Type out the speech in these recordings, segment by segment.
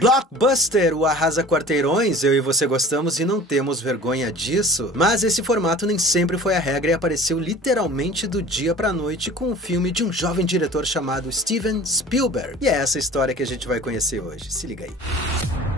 Blockbuster, o arrasa quarteirões, eu e você gostamos e não temos vergonha disso. Mas esse formato nem sempre foi a regra e apareceu literalmente do dia pra noite com um filme de um jovem diretor chamado Steven Spielberg. E é essa história que a gente vai conhecer hoje, se liga aí.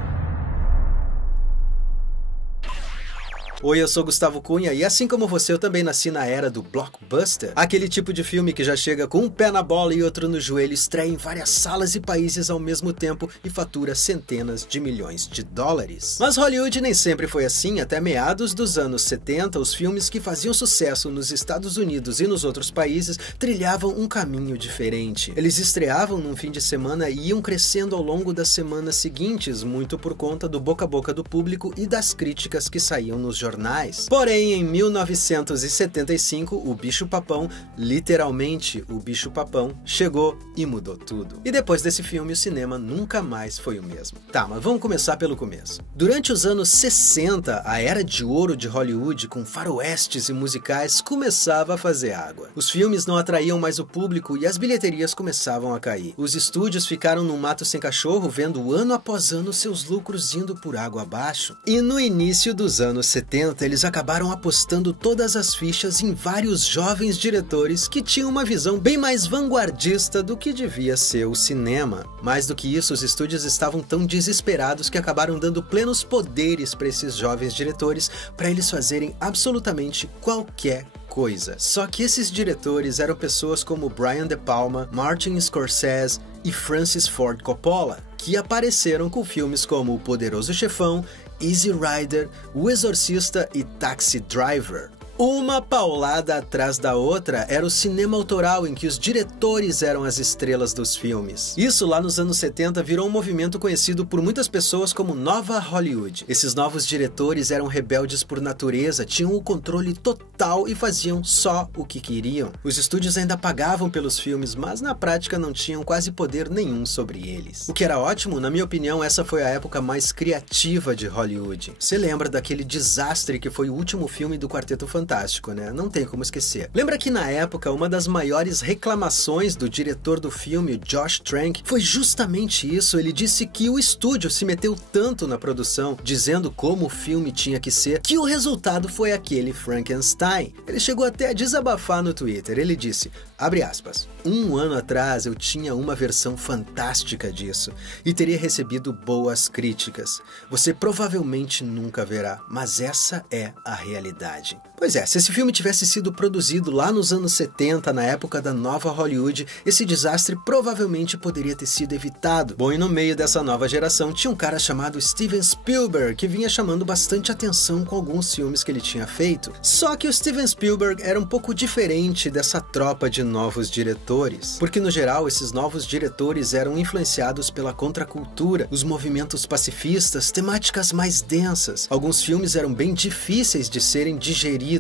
Oi, eu sou Gustavo Cunha e assim como você, eu também nasci na era do blockbuster. Aquele tipo de filme que já chega com um pé na bola e outro no joelho, estreia em várias salas e países ao mesmo tempo e fatura centenas de milhões de dólares. Mas Hollywood nem sempre foi assim. Até meados dos anos 70, os filmes que faziam sucesso nos Estados Unidos e nos outros países trilhavam um caminho diferente. Eles estreavam num fim de semana e iam crescendo ao longo das semanas seguintes, muito por conta do boca a boca do público e das críticas que saíam nos jornais. Porém, em 1975, o bicho-papão, literalmente o bicho-papão, chegou e mudou tudo. E depois desse filme, o cinema nunca mais foi o mesmo. Tá, mas vamos começar pelo começo. Durante os anos 60, a era de ouro de Hollywood, com faroestes e musicais, começava a fazer água. Os filmes não atraíam mais o público e as bilheterias começavam a cair. Os estúdios ficaram num mato sem cachorro, vendo ano após ano seus lucros indo por água abaixo. E no início dos anos 70, eles acabaram apostando todas as fichas em vários jovens diretores que tinham uma visão bem mais vanguardista do que devia ser o cinema. Mais do que isso, os estúdios estavam tão desesperados que acabaram dando plenos poderes para esses jovens diretores para eles fazerem absolutamente qualquer coisa. Só que esses diretores eram pessoas como Brian De Palma, Martin Scorsese e Francis Ford Coppola, que apareceram com filmes como O Poderoso Chefão, Easy Rider, O Exorcista e Taxi Driver. Uma paulada atrás da outra era o cinema autoral, em que os diretores eram as estrelas dos filmes. Isso lá nos anos 70 virou um movimento conhecido por muitas pessoas como Nova Hollywood. Esses novos diretores eram rebeldes por natureza, tinham o controle total e faziam só o que queriam. Os estúdios ainda pagavam pelos filmes, mas na prática não tinham quase poder nenhum sobre eles. O que era ótimo, na minha opinião, essa foi a época mais criativa de Hollywood. Você lembra daquele desastre que foi o último filme do Quarteto Fantástico, né? Não tem como esquecer. Lembra que na época uma das maiores reclamações do diretor do filme, Josh Trank, foi justamente isso. Ele disse que o estúdio se meteu tanto na produção, dizendo como o filme tinha que ser, que o resultado foi aquele Frankenstein. Ele chegou até a desabafar no Twitter. Ele disse, abre aspas, um ano atrás eu tinha uma versão fantástica disso e teria recebido boas críticas. Você provavelmente nunca verá, mas essa é a realidade. Pois é, se esse filme tivesse sido produzido lá nos anos 70, na época da nova Hollywood, esse desastre provavelmente poderia ter sido evitado. Bom, e no meio dessa nova geração tinha um cara chamado Steven Spielberg, que vinha chamando bastante atenção com alguns filmes que ele tinha feito. Só que o Steven Spielberg era um pouco diferente dessa tropa de novos diretores, porque no geral esses novos diretores eram influenciados pela contracultura, os movimentos pacifistas, temáticas mais densas. Alguns filmes eram bem difíceis de serem digeridos.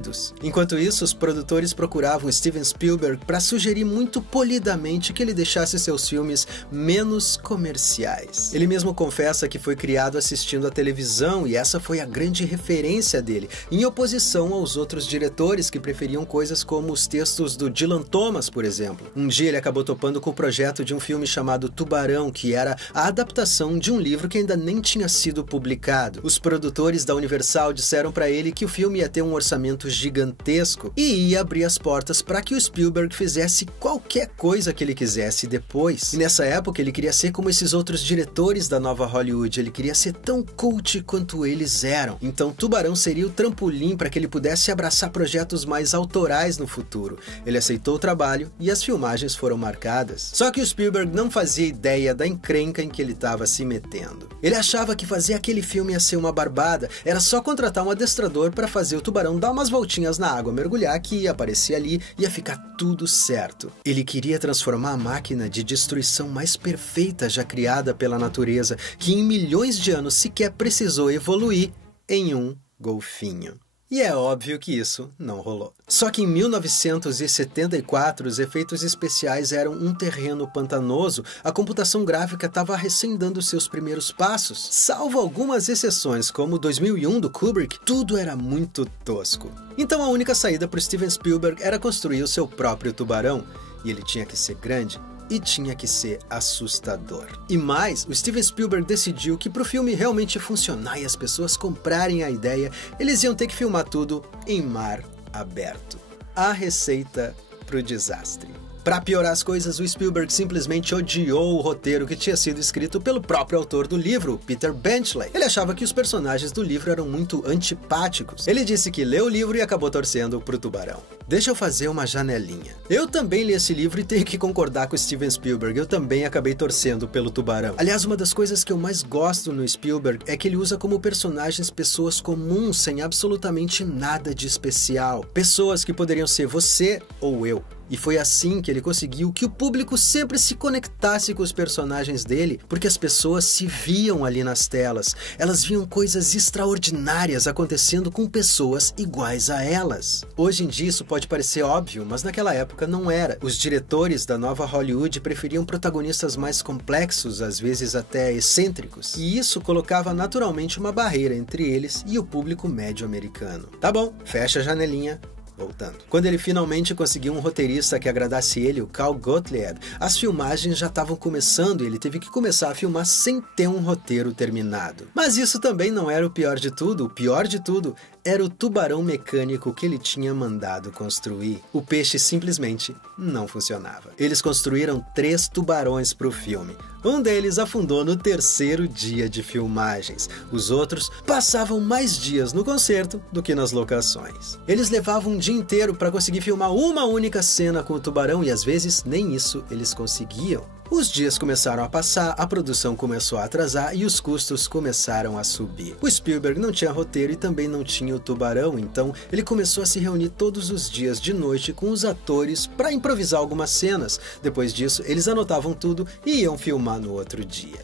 Enquanto isso, os produtores procuravam Steven Spielberg para sugerir muito polidamente que ele deixasse seus filmes menos comerciais. Ele mesmo confessa que foi criado assistindo à televisão e essa foi a grande referência dele, em oposição aos outros diretores que preferiam coisas como os textos do Dylan Thomas, por exemplo. Um dia ele acabou topando com o projeto de um filme chamado Tubarão, que era a adaptação de um livro que ainda nem tinha sido publicado. Os produtores da Universal disseram para ele que o filme ia ter um orçamento gigantesco e ia abrir as portas para que o Spielberg fizesse qualquer coisa que ele quisesse depois. E nessa época ele queria ser como esses outros diretores da nova Hollywood, ele queria ser tão cult quanto eles eram. Então Tubarão seria o trampolim para que ele pudesse abraçar projetos mais autorais no futuro. Ele aceitou o trabalho e as filmagens foram marcadas. Só que o Spielberg não fazia ideia da encrenca em que ele estava se metendo. Ele achava que fazer aquele filme ia ser uma barbada, era só contratar um adestrador para fazer o tubarão dar umas voltinhas na água, mergulhar, que ia aparecer ali, ia ficar tudo certo. Ele queria transformar a máquina de destruição mais perfeita já criada pela natureza, que em milhões de anos sequer precisou evoluir, em um golfinho. E é óbvio que isso não rolou. Só que em 1974, os efeitos especiais eram um terreno pantanoso, a computação gráfica estava recém dando seus primeiros passos. Salvo algumas exceções, como 2001 do Kubrick, tudo era muito tosco. Então a única saída para Steven Spielberg era construir o seu próprio tubarão. E ele tinha que ser grande e tinha que ser assustador. E mais, o Steven Spielberg decidiu que para o filme realmente funcionar e as pessoas comprarem a ideia, eles iam ter que filmar tudo em mar aberto. A receita pro desastre. Para piorar as coisas, o Spielberg simplesmente odiou o roteiro que tinha sido escrito pelo próprio autor do livro, Peter Benchley. Ele achava que os personagens do livro eram muito antipáticos. Ele disse que leu o livro e acabou torcendo pro tubarão. Deixa eu fazer uma janelinha. Eu também li esse livro e tenho que concordar com o Steven Spielberg. Eu também acabei torcendo pelo tubarão. Aliás, uma das coisas que eu mais gosto no Spielberg é que ele usa como personagens pessoas comuns, sem absolutamente nada de especial. Pessoas que poderiam ser você ou eu. E foi assim que ele conseguiu que o público sempre se conectasse com os personagens dele, porque as pessoas se viam ali nas telas. Elas viam coisas extraordinárias acontecendo com pessoas iguais a elas. Hoje em dia isso pode parecer óbvio, mas naquela época não era. Os diretores da nova Hollywood preferiam protagonistas mais complexos, às vezes até excêntricos. E isso colocava naturalmente uma barreira entre eles e o público médio americano. Tá bom, fecha a janelinha. Voltando. Quando ele finalmente conseguiu um roteirista que agradasse ele, o Carl Gottlieb, as filmagens já estavam começando e ele teve que começar a filmar sem ter um roteiro terminado. Mas isso também não era o pior de tudo. O pior de tudo era o tubarão mecânico que ele tinha mandado construir. O peixe simplesmente não funcionava. Eles construíram 3 tubarões para o filme. Um deles afundou no 3º dia de filmagens. Os outros passavam mais dias no concerto do que nas locações. Eles levavam um dia inteiro para conseguir filmar uma única cena com o tubarão e às vezes nem isso eles conseguiam. Os dias começaram a passar, a produção começou a atrasar e os custos começaram a subir. O Spielberg não tinha roteiro e também não tinha o tubarão, então ele começou a se reunir todos os dias de noite com os atores para improvisar algumas cenas. Depois disso, eles anotavam tudo e iam filmar no outro dia.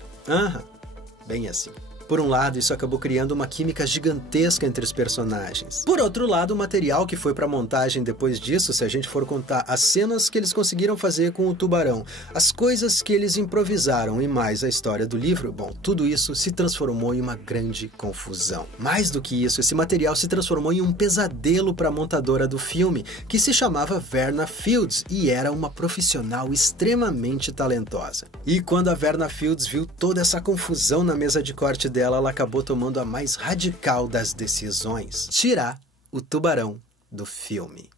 Bem assim. Por um lado, isso acabou criando uma química gigantesca entre os personagens. Por outro lado, o material que foi para montagem depois disso, se a gente for contar as cenas que eles conseguiram fazer com o tubarão, as coisas que eles improvisaram e mais a história do livro, bom, tudo isso se transformou em uma grande confusão. Mais do que isso, esse material se transformou em um pesadelo para a montadora do filme, que se chamava Verna Fields e era uma profissional extremamente talentosa. E quando a Verna Fields viu toda essa confusão na mesa de corte dela, ela acabou tomando a mais radical das decisões: tirar o tubarão do filme.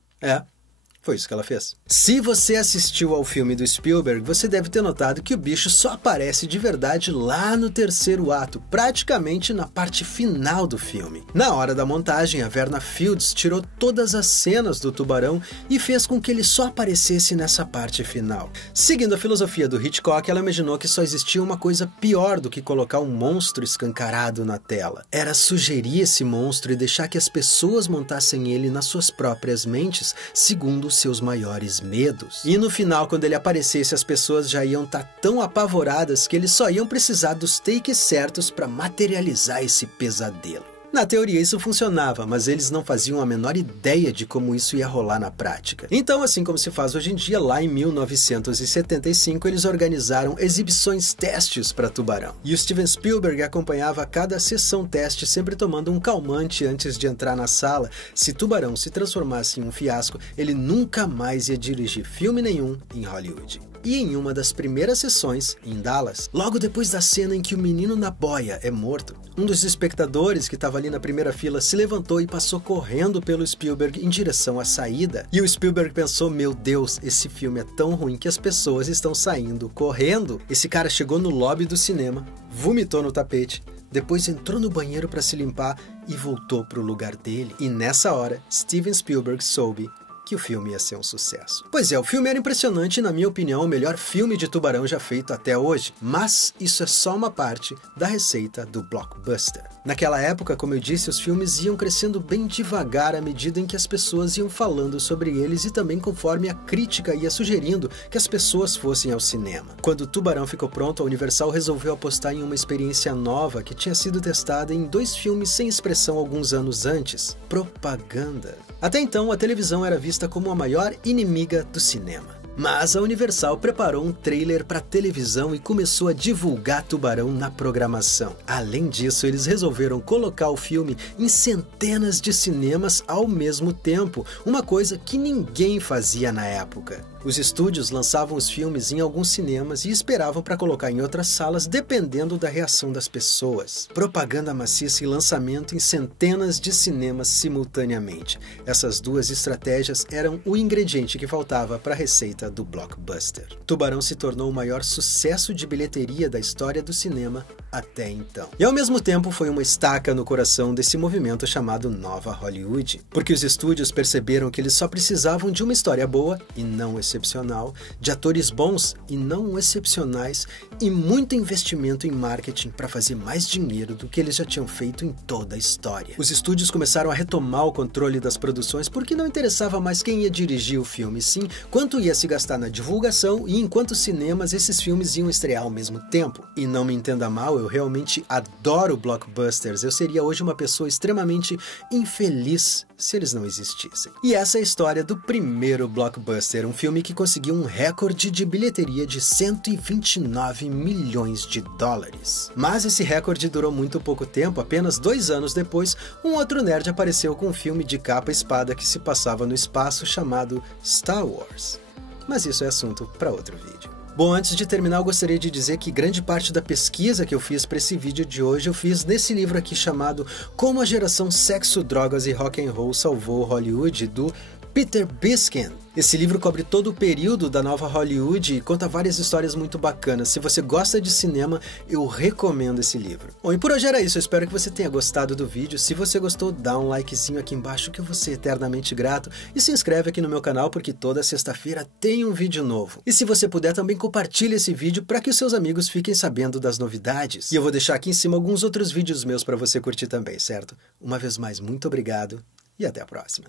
Foi isso que ela fez. Se você assistiu ao filme do Spielberg, você deve ter notado que o bicho só aparece de verdade lá no 3º ato, praticamente na parte final do filme. Na hora da montagem, a Verna Fields tirou todas as cenas do tubarão e fez com que ele só aparecesse nessa parte final. Seguindo a filosofia do Hitchcock, ela imaginou que só existia uma coisa pior do que colocar um monstro escancarado na tela. Era sugerir esse monstro e deixar que as pessoas montassem ele nas suas próprias mentes, segundo seus maiores medos. E no final, quando ele aparecesse, as pessoas já iam estar tão apavoradas que eles só iam precisar dos takes certos para materializar esse pesadelo. Na teoria isso funcionava, mas eles não faziam a menor ideia de como isso ia rolar na prática. Então, assim como se faz hoje em dia, lá em 1975 eles organizaram exibições testes para tubarão. E o Steven Spielberg acompanhava cada sessão teste, sempre tomando um calmante antes de entrar na sala. Se tubarão se transformasse em um fiasco, ele nunca mais ia dirigir filme nenhum em Hollywood. E em uma das primeiras sessões, em Dallas, logo depois da cena em que o menino na boia é morto, um dos espectadores que estava ali na primeira fila se levantou e passou correndo pelo Spielberg em direção à saída. E o Spielberg pensou: meu Deus, esse filme é tão ruim que as pessoas estão saindo correndo. Esse cara chegou no lobby do cinema, vomitou no tapete, depois entrou no banheiro para se limpar e voltou para o lugar dele. E nessa hora, Steven Spielberg soube que o filme ia ser um sucesso. Pois é, o filme era impressionante e, na minha opinião, o melhor filme de tubarão já feito até hoje. Mas isso é só uma parte da receita do blockbuster. Naquela época, como eu disse, os filmes iam crescendo bem devagar à medida em que as pessoas iam falando sobre eles e também conforme a crítica ia sugerindo que as pessoas fossem ao cinema. Quando o Tubarão ficou pronto, a Universal resolveu apostar em uma experiência nova que tinha sido testada em 2 filmes sem expressão alguns anos antes: propaganda. Até então, a televisão era vista como a maior inimiga do cinema. Mas a Universal preparou um trailer para televisão e começou a divulgar Tubarão na programação. Além disso, eles resolveram colocar o filme em centenas de cinemas ao mesmo tempo, uma coisa que ninguém fazia na época. Os estúdios lançavam os filmes em alguns cinemas e esperavam para colocar em outras salas dependendo da reação das pessoas. Propaganda maciça e lançamento em centenas de cinemas simultaneamente. Essas duas estratégias eram o ingrediente que faltava para a receita do blockbuster. Tubarão se tornou o maior sucesso de bilheteria da história do cinema até então. E ao mesmo tempo foi uma estaca no coração desse movimento chamado Nova Hollywood, porque os estúdios perceberam que eles só precisavam de uma história boa e não excepcional, de atores bons e não excepcionais e muito investimento em marketing para fazer mais dinheiro do que eles já tinham feito em toda a história. Os estúdios começaram a retomar o controle das produções porque não interessava mais quem ia dirigir o filme, sim quanto ia se gastar na divulgação e em quantos cinemas esses filmes iam estrear ao mesmo tempo. E não me entenda mal, eu realmente adoro blockbusters, eu seria hoje uma pessoa extremamente infeliz se eles não existissem. E essa é a história do primeiro blockbuster, um filme que conseguiu um recorde de bilheteria de 129 milhões de dólares. Mas esse recorde durou muito pouco tempo, apenas 2 anos depois, um outro nerd apareceu com um filme de capa e espada que se passava no espaço chamado Star Wars. Mas isso é assunto para outro vídeo. Bom, antes de terminar, eu gostaria de dizer que grande parte da pesquisa que eu fiz para esse vídeo de hoje, eu fiz nesse livro aqui chamado Como a Geração Sexo, Drogas e Rock and Roll Salvou Hollywood, do Peter Biskind. Esse livro cobre todo o período da Nova Hollywood e conta várias histórias muito bacanas. Se você gosta de cinema, eu recomendo esse livro. Bom, e por hoje era isso. Eu espero que você tenha gostado do vídeo. Se você gostou, dá um likezinho aqui embaixo que eu vou ser eternamente grato. E se inscreve aqui no meu canal porque toda sexta-feira tem um vídeo novo. E se você puder, também compartilhe esse vídeo para que os seus amigos fiquem sabendo das novidades. E eu vou deixar aqui em cima alguns outros vídeos meus para você curtir também, certo? Uma vez mais, muito obrigado e até a próxima.